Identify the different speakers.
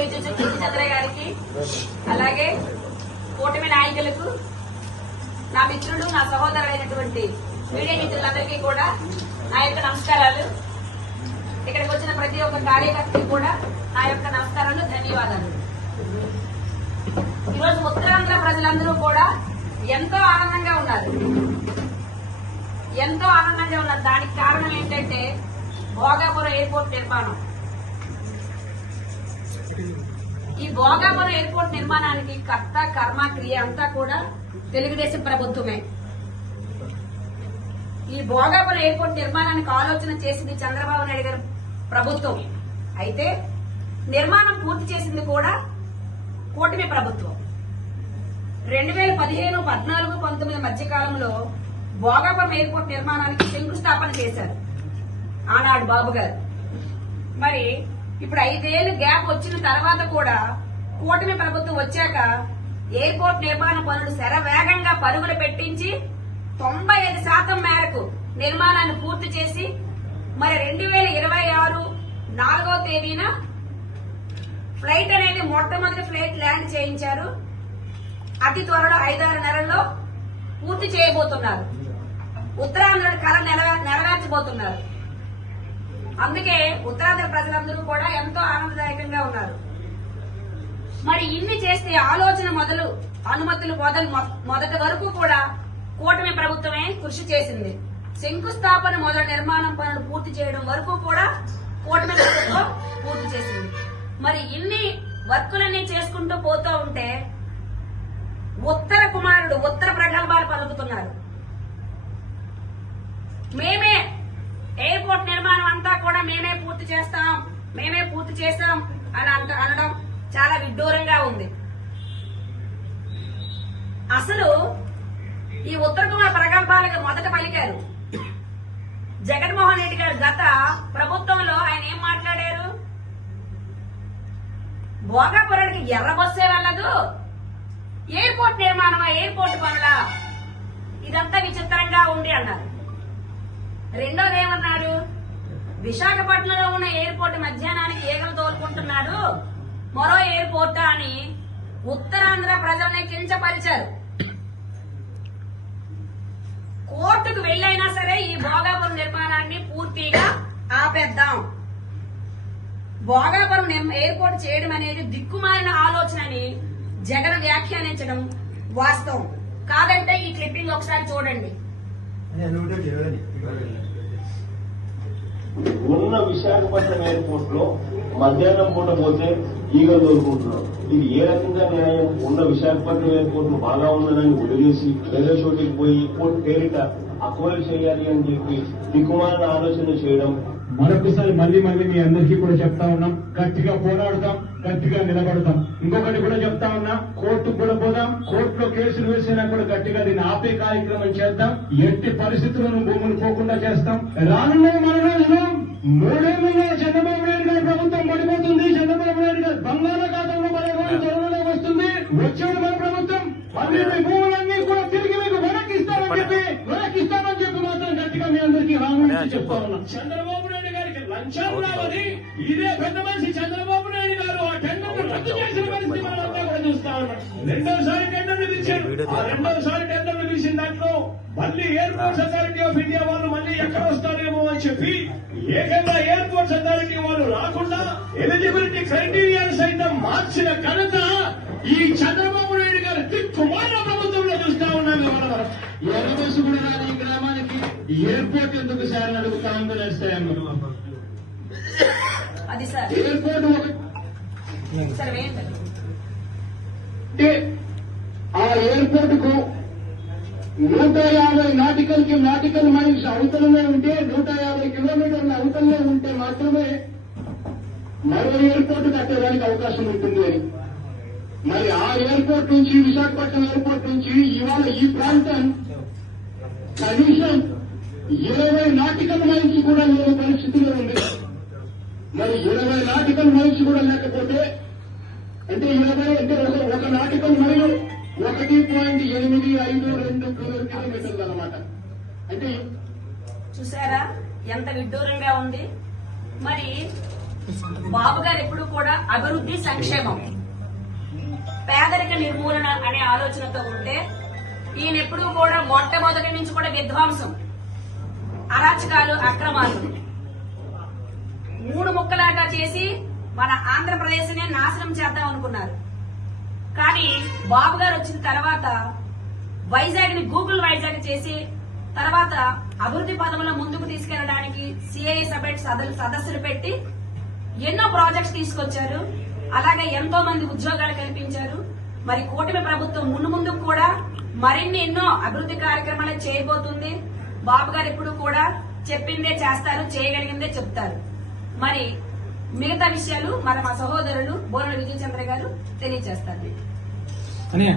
Speaker 1: పెద్దలు గారికి అలాగే కూటమి నాయకులకు నా మిత్రుడు నా సహోదరుడైనటువంటి మీడియా మిత్రులందరికీ కూడా నా యొక్క నమస్కారాలు. ఇక్కడికి వచ్చిన ప్రతి ఒక్క కార్యకర్తకి కూడా నా యొక్క నమస్కారాలు ధన్యవాదాలు. ఈరోజు ఉత్తరాంధ్ర ప్రజలందరూ కూడా ఎంతో ఆనందంగా ఉన్నారు. ఎంతో ఆనందంగా ఉన్నారు. దానికి కారణం ఏంటంటే భోగాపురం ఎయిర్పోర్ట్ నిర్మాణం. ఈ భోగాపురం ఎయిర్పోర్ట్ నిర్మాణానికి కర్త కర్మ క్రియ అంతా కూడా తెలుగుదేశం ప్రభుత్వమే. ఈ భోగాపురం ఎయిర్పోర్ట్ నిర్మాణానికి ఆలోచన చేసింది చంద్రబాబు నాయుడు గారి ప్రభుత్వం. అయితే నిర్మాణం పూర్తి చేసింది కూడా కూటమి ప్రభుత్వం. రెండు వేల పదిహేను పద్నాలుగు పంతొమ్మిది మధ్య కాలంలో భోగాపురం ఎయిర్పోర్ట్ నిర్మాణానికి శంకుస్థాపన చేశారు ఆనాడు బాబు గారు మరి ఇప్పుడు ఐదేళ్ళు గ్యాప్ వచ్చిన తర్వాత కూడా కూటమి ప్రభుత్వం వచ్చాక ఎయిర్పోర్ట్ నిర్మాణ పనులు శరవేగంగా పరుగులు పెట్టించి తొంభై ఐదు శాతం మేరకు నిర్మాణాన్ని పూర్తి చేసి మరి రెండు వేల ఇరవై ఆరు నాలుగో తేదీన ఫ్లైట్ అనేది మొట్టమొదటి ఫ్లైట్ ల్యాండ్ చేయించారు. అతి త్వరలో ఐదారు నెలల్లో పూర్తి చేయబోతున్నారు. ఉత్తరాంధ్ర కళ నెరవేర్చబోతున్నారు. అందుకే ఉత్తరాంధ్ర ప్రజలందరూ కూడా ఎంతో ఆనందదాయకంగా ఉన్నారు. మరి ఇన్ని చేస్తే ఆలోచన మొదలు అనుమతులు మొదలు మొ- మొదటి వరకు కూడా కూటమి ప్రభుత్వమే కృషి చేసింది. శంకుస్థాపన మొదలు నిర్మాణం పనులు పూర్తి చేయడం వరకు కూడా కూటమి ప్రభుత్వం పూర్తి చేసింది. మరి ఇన్ని వర్కులన్నీ చేసుకుంటూ పోతూ ఉంటే ఉత్తర కుమారుడు ఉత్తర ప్రగల్భాలు పలుకుతున్నారు. మేమే ఎయిర్పోర్ట్ నిర్మాణం అంతా కూడా మేమే పూర్తి చేస్తాం మేమే పూర్తి చేస్తాం అని అంట అనడం చాలా విడ్డూరంగా ఉంది. అసలు ఈ ఉత్తర కుమార్ ప్రగల్భాలకు మొదట పలికారు. జగన్మోహన్ రెడ్డి గారు గత ప్రభుత్వంలో ఆయన ఏం మాట్లాడారు? భోగాపురానికి ఎర్ర బస్సే వెళ్ళదు. ఎయిర్పోర్ట్ నిర్మాణమా? ఎయిర్పోర్ట్ పనులా? ఇదంతా విచిత్రంగా ఉంది అన్నారు. రెండోది ఏమన్నారు? విశాఖపట్నంలో ఉన్న ఎయిర్పోర్ట్ మధ్యాహ్నానికి ఏగలు తోలుకుంటున్నాడు. మరో ఎయిర్పోర్ట్ అని ఉత్తరాంధ్ర ప్రజల్ని కించపరిచారు. కోర్టుకు వెళ్ళైనా సరే ఈ భోగాపురం నిర్మాణాన్ని పూర్తిగా ఆపేద్దాం. భోగాపురం ఎయిర్పోర్ట్ చేయడం అనేది దిక్కుమారిన ఆలోచనని జగన్ వ్యాఖ్యానించడం వాస్తవం. కాదంటే ఈ క్లిప్పింగ్ ఒకసారి చూడండి.
Speaker 2: విశాఖపట్నం ఎయిర్పోర్ట్లో మధ్యాహ్నం పూట పోతే ఈగలు దొరుకుంటున్నాం ఇది ఏ రకంగా న్యాయం? ఉన్న విశాఖపట్నం ఎయిర్పోర్ట్ బాగా ఉన్నదని వదిలేసి వేరే చోటికి పోయి ఎయిర్పోర్ట్ పేరిట అక్వైర్ చేయాలి అని చెప్పి దిక్కుమాలిన ఆలోచన చేయడం.
Speaker 3: మరొకసారి మళ్ళీ మళ్ళీ మీ అందరికీ కూడా చెప్తా ఉన్నాం. గట్టిగా పోరాడతాం గట్టిగా నిలబడతాం. ఇంకొకటి కూడా చెప్తా ఉన్నా కోర్టు కూడా పోదాం. కోర్టులో కేసులు వేసినా కూడా గట్టిగా దీన్ని ఆపే కార్యక్రమం చేద్దాం. ఎట్టి పరిస్థితులను భూములు పోకుండా చేస్తాం. రానున్న మన రోజులు మూడేళ్ళలో చంద్రబాబు నాయుడు గారి ప్రభుత్వం పడిపోతుంది. చంద్రబాబు నాయుడు గారు బంగాళాఖాతంలో మన రోజు త్వరలో వస్తుంది. వచ్చేది మన ప్రభుత్వం. మీ భూములన్నీ కూడా తిరిగి మీకు వెనక్కిస్తామని చెప్పి వెనక్కిస్తామని చెప్పి మాత్రం గట్టిగా మీ అందరికీ హామీ చెప్తా ఉన్నాం. చంద్రబాబు నాయుడు గారికి లంచం రావని ఇదే పెద్ద మనిషి చంద్రబాబు నాయుడు గారు ఆ టెండర్ రద్దు చేసిన పరిస్థితి మనమంతా కూడా చూస్తా ఉన్నాం. రెండోసారి టెండర్ పిలిచారు. ఆ రెండోసారి టెండర్ పిలిచిన దాంట్లో మళ్ళీ ఎయిర్పోర్ట్స్ అథారిటీ ఆఫ్ ఇండియా వాళ్ళు మళ్ళీ ఎక్కడ వస్తారేమో అని చెప్పి ఏకంగా ఎయిర్పోర్ట్స్ అథారిటీ వాళ్ళు రాకుండా ఎలిజిబిలిటీ క్రైటీరియా సైతం మార్చిన ఘనత ఈ చంద్రబాబు నాయుడు గారి దిక్కుమాల ప్రభుత్వంలో చూస్తా ఉన్నాం ఇవాళ మనం. కూడా రాని ఈ గ్రామానికి? ఎయిర్పోర్ట్ ఎందుకు సార్ అడుగుతా ఉందో నడుస్తాయమ్మ
Speaker 1: అది సార్.
Speaker 3: ఎయిర్పోర్ట్ ఒక
Speaker 1: సరే వేయండి.
Speaker 3: అంటే ఆ ఎయిర్పోర్ట్కు నూట యాభై నాటికల్కి నాటికల్ మైల్స్ అవతలనే ఉంటే నూట యాభై కిలోమీటర్ల అవతలనే ఉంటే మాత్రమే మరో ఎయిర్పోర్ట్ కట్టేదానికి అవకాశం ఉంటుంది అని. మరి ఆ ఎయిర్పోర్ట్ నుంచి విశాఖపట్నం ఎయిర్పోర్ట్ నుంచి ఇవాళ ఈ ప్రాంతం కనీసం ఇరవై నాటికల్ మైల్స్ కూడా లేని పరిస్థితిలో ఉంది. మరి ఇరవై నాటికల్ మైల్స్ కూడా లేకపోతే అంటే ఇరవై అంటే ఒక నాటికల్ మైలు ఒకటి పాయింట్ ఎనిమిది ఐదు రెండు కిలోమీటర్లు అనమాట అంటే
Speaker 1: చూసారా? ఎంత విడ్డూరంగా ఉంది? మరి బాబు గారు ఎప్పుడు కూడా అభివృద్ధి సంక్షేమం పేదరిక నిర్మూలన అనే ఆలోచనతో ఉంటే ఈయన ఎప్పుడు కూడా మొట్టమొదటి నుంచి కూడా విధ్వంసం అరాచకాలు అక్రమాలు మూడు ముక్కలాగా చేసి మన ఆంధ్రప్రదేశ్ నే నాశనం చేద్దాం అనుకున్నారు. కానీ బాబు గారు వచ్చిన తర్వాత వైజాగ్ని గూగుల్ వైజాగ్ చేసి తర్వాత అభివృద్ధి పదంలో ముందుకు తీసుకెళ్ళడానికి సిఐ సభ్యులు సదస్సులు పెట్టి ఎన్నో ప్రాజెక్ట్స్ తీసుకొచ్చారు. అలాగే ఎంతో మంది ఉద్యోగాలు కల్పించారు. మరి కూటమి ప్రభుత్వం ముందు ముందు కూడా మరిన్ని ఎన్నో అభివృద్ధి కార్యక్రమాలు చేయబోతుంది. బాబు గారు ఎప్పుడు కూడా చెప్పిందే చేస్తారు చేయగలిగిందే చెప్తారు. మరి మిగతా విషయాలు మన మా సహోదరులు బోరల విజయచంద్ర గారు తెలియజేస్తారు.
Speaker 4: అని